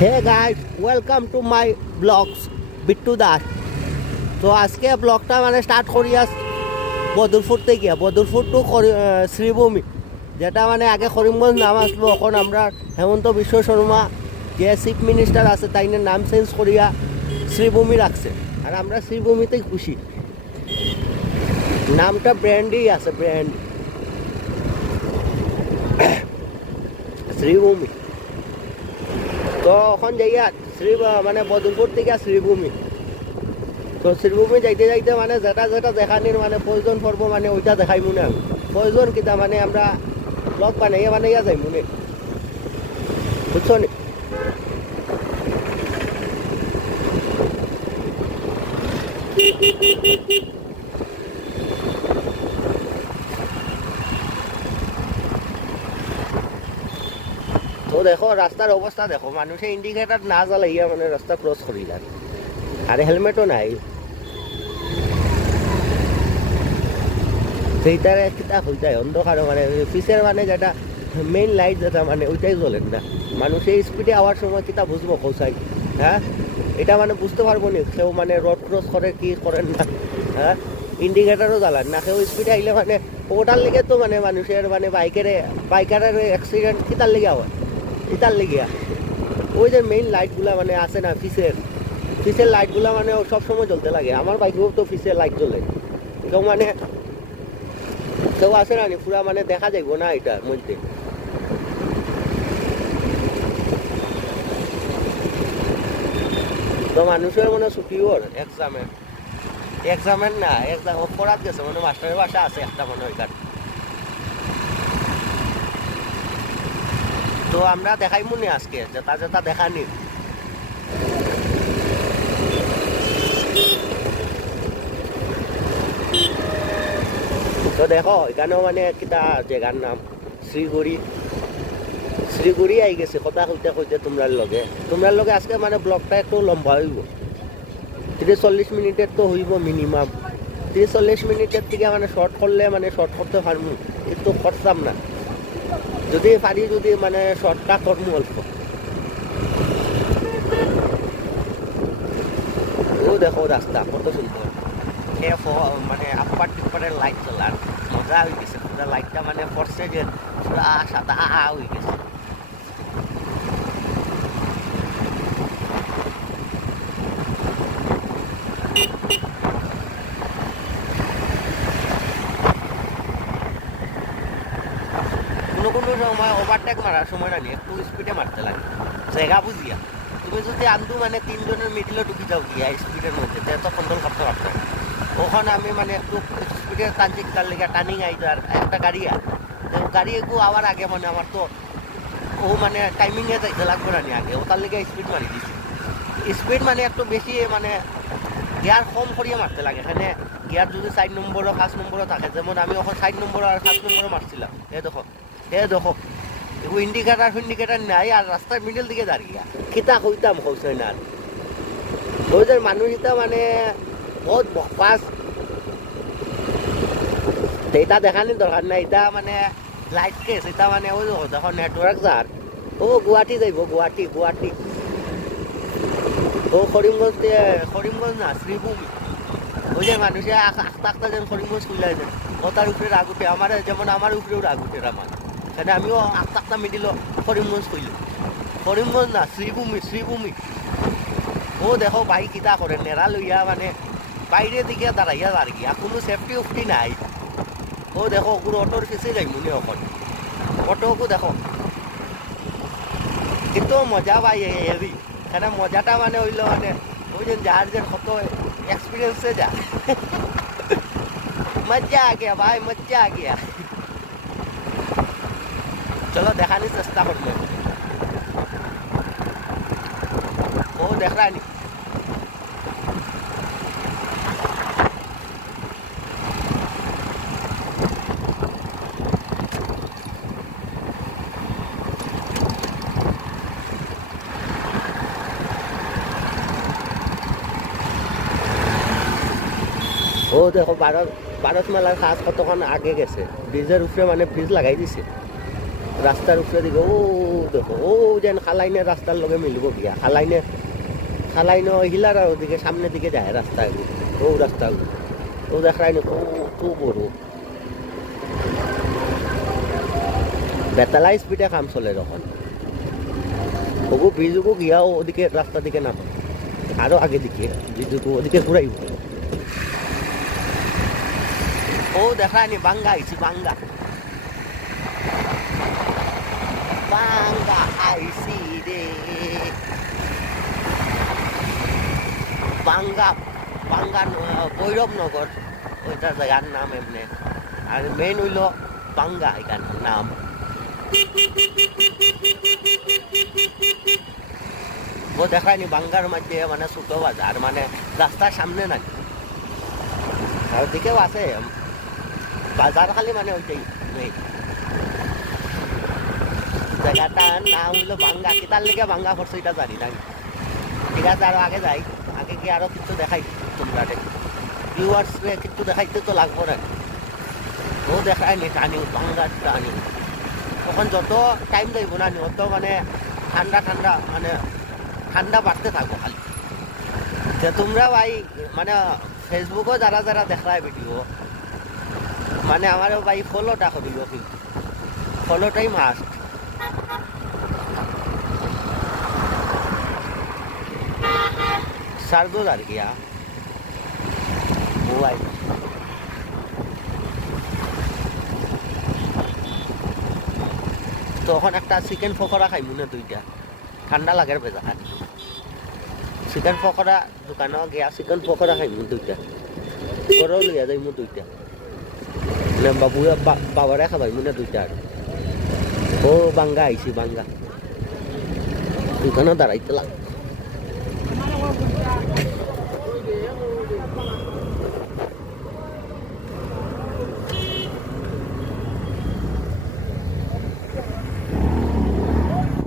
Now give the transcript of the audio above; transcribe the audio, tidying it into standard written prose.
Hey guys, welcome to my blogs Bittu Das. তো আজকে ব্লগটা মানে স্টার্ট করি বদরপুর থেকে, বদরপুর টু শ্রীভূমি, যেটা মানে আগে করিমগঞ্জ নাম আসলো, এখন আমরা হেমন্ত বিশ্ব শর্মা যে চিফ মিনিস্টার আছে তাইনের নাম চেঞ্জ করিয়া শ্রীভূমি রাখছে। আর আমরা শ্রীভূমিতেই খুশি, নামটা ব্র্যান্ডই আছে, ব্র্যান্ড শ্রীভূমি। তো এখন যাইয়া মানে বদরপুর থেকে শ্রীভূমি। তো শ্রীভূমি যাইতে যাইতে মানে যেটা যেটা দেখানির মানে প্রয়োজন পড়বো, মানে ওইটা দেখাই মনে আমি প্রয়োজন কিতা মানে আমরা ব্লগ বানাইয়া বানাইয়া যাই মনে, বুঝছো নি? তো দেখো রাস্তার অবস্থা দেখো, মানুষে ইন্ডিকেটার না জ্বালাইয়া মানে রাস্তা ক্রস করি যান, আর হেলমেটও নাই। সেইটারে কিতা হয়ে যায় অন্ধকার, মানে পিসের মানে যেটা মেইন লাইট যেটা মানে ওইটাই জ্বলেন না। মানুষে স্পিডে আওয়ার সময় কিতা বুঝবো কৌশাই? হ্যাঁ, এটা মানে বুঝতে পারবো না কেউ মানে রোড ক্রস করে কি করেন না। হ্যাঁ, ইন্ডিকেটারও জ্বালান না, কেউ স্পিডে আইলে মানে ওটার লেগে তো মানে মানুষের মানে বাইকারের অ্যাক্সিডেন্ট কিতার লেগে হয়, কিতার লেগে ওই যে মেইন লাইটগুলা মানে আছে না, ফিসের লাইটগুলা মানে সবসময় জ্বলতে লাগে। আমার বাইকেও তো ফিসের লাইট জ্বলে, কেউ মানে কেউ আসে না পুরা মানে দেখা যাইব না এটার মধ্যে। তো মানুষের মনে ছুটিওর এক্সামের না, এক্সাম পড়াত গেছে মানে মাস্টারের বাসা আছে একটা মনে ওইখানে। তো আমরা দেখাই মনে আজকে যেটা যেটা দেখানি। তো দেখো এখানেও মানে কিতা জায়গার নাম শ্রীগুড়ি আই গেছে কথা কইতে কইতে তোমরার লগে আজকে মানে ব্লগটা একটু লম্বা হইব, 30-40 মিনিটের তো হইব মিনিমাম। 30-40 মিনিটের থেকে মানে শর্ট করলে মানে শর্ট করতে পারবো, কিন্তু করতাম না। যদি পারি যদি মানে শর্টটা করবো অল্প। ও দেখো রাস্তা কত সুন্দর, মানে আপার টিপারের লাইট চলার মজা হয়ে গেছে। পুরা লাইটটা মানে পড়ছে যে পুরা সাদা হয়ে গেছে। কোনো কোনো সময় ওভারটেক মারার সময় না একটু স্পিডে মারতে লাগে, জায়গা বুঝিয়া। তুমি যদি আন্দু মানে তিনজনের মিডিলে ঢুকি যাও গিয়া স্পিডের মধ্যে, তো কন্ট্রোল করতে পারতো। ওখানে আমি মানে একটু স্পিডে টানছি, তার লেগে টার্নিং আই আর একটা গাড়ি আর গাড়ি একটু আবার আগে মানে আমার তো ও মানে টাইমিংয়ে যাইতে লাগবে না আগে, ও তার লেগে স্পিড মারি দিছি। স্পিড মানে একটু বেশি মানে গিয়ার কম করিয়ে মারতে লাগে। এখানে গিয়ার যদি 4 নম্বরও 5 নম্বরও থাকে, যেমন আমি ওখানে 4 নম্বর আর 5 নম্বরও মারছিলাম। দেখো ইন্ডিকেটার নাই, আর রাস্তার মিডল দিকে দাঁড়িয়ে কিতা কইতাম কৌশল না। ওই যে মানুষ এটা মানে বহুত বকবাস, এটা দেখানি দরকার নাই। এটা মানে লাইট কেস, এটা মানে ওই দেখো নেটওয়ার্ক যার ও গুয়াহাটি যাইব, গুয়াহাটি ও করিমগঞ্জ না শ্রীভূমি। ওই যে মানুষে আখতা যেন করিমগঞ্জ খুললাই যায়, ও তার উপরে রাগ উঠে। আমার যেমন আমার উপরেও রাগ উঠে আমার, সেটা আমিও আখতা মিডিল করিমগঞ্জ খুললি। করিমগঞ্জ না শ্রীভূমি। ও দেখো বাইক কিতা করে নেড়া লইয়া মানে বাইরে দিকে দাঁড়াইয়া গিয়া, কোনো সেফটি উফটি নাই। ও দেখো কোনো অটোর পিছিয়ে যাই মনে এখন অটোকো দেখো, কিন্তু মজা পাই হেভি। সেটা মজাটা মানে হইলো মানে ওই যে যার যে কত এক্সপিরিয়েন্সে যা মজা আ গিয়া ভাই, মজা আ গিয়া। চলো দেখানোর চেষ্টা করবো। ও দেখ রানি ও দেখো ভারত মেলার কাজ কতক্ষণ আগে গেছে, ব্রিজের উপরে মানে ব্রিজ লাগাই দিছে। রাস্তার উপরে দিকে ও দেখো ও যেন খালাইনের রাস্তার লগে মিলব গিয়া খালাইন হিলার আর ওদিকে সামনের দিকে যায় রাস্তাগুলো ও রাস্তাগুলো ও দেখায় না ও তো বড় বেতালা স্পিডে কাম চলে যখন ওগো ব্রিজুকো গিয়া ওদিকে রাস্তা দিকে না আরো আগে দিকে ব্রিজুকো ওদিকে ঘুরাইব ও দেখায়নি বাঙ্গা আইছি বাঙ্গা বাঙ্গা আইছি রে বাঙ্গা বাঙ্গা ভৈরবনগর ওইটার জায়গার নাম এমনি আর মেইন হইল বাঙ্গা এখানকার নাম ও দেখায়নি বাঙ্গার মধ্যে মানে ছোট বাজার মানে রাস্তার সামনে নাই আর ওদিকেও আছে বাজার খালি মানে ওইটাই মেইন জায়গাটার নাম হইলো বাঙ্গা কিতার লেগে বাঙ্গা করছো এটা জানি না ঠিক আছে আরো আগে যাই আগে কি আরো কিছু দেখাই তোমরা ভিউয়ার্স কিছু দেখাইতে তো লাগবো না ও দেখায়নি টানি বাঙ্গার টানি তখন যত টাইম যাইব না অত মানে ঠান্ডা ঠান্ডা মানে ঠান্ডা বাড়তে থাকবো খালি যে তোমরা ভাই মানে ফেসবুকও যারা যারা দেখায় ভিডিও মানে আমার ভাই ফলোটা করিব কিন্তু ফলোটাই মাস্ট সার 2000 কিয়া মোবাইল তখন একটা চিকেন পকোড়া খাই মনে দুইটা ঠান্ডা লাগে বেজা খান চিকেন পকোড়া দোকানে গিয়া চিকেন পকোড়া খাই মু দুইটা ঘরও লইয়া যাই মু দুইটা বাবু বাবারে খাবাই মনে দুইটা আর ও বাঙ্গা আইছি বাঙ্গা দোকানে দাঁড়াইতে লাগ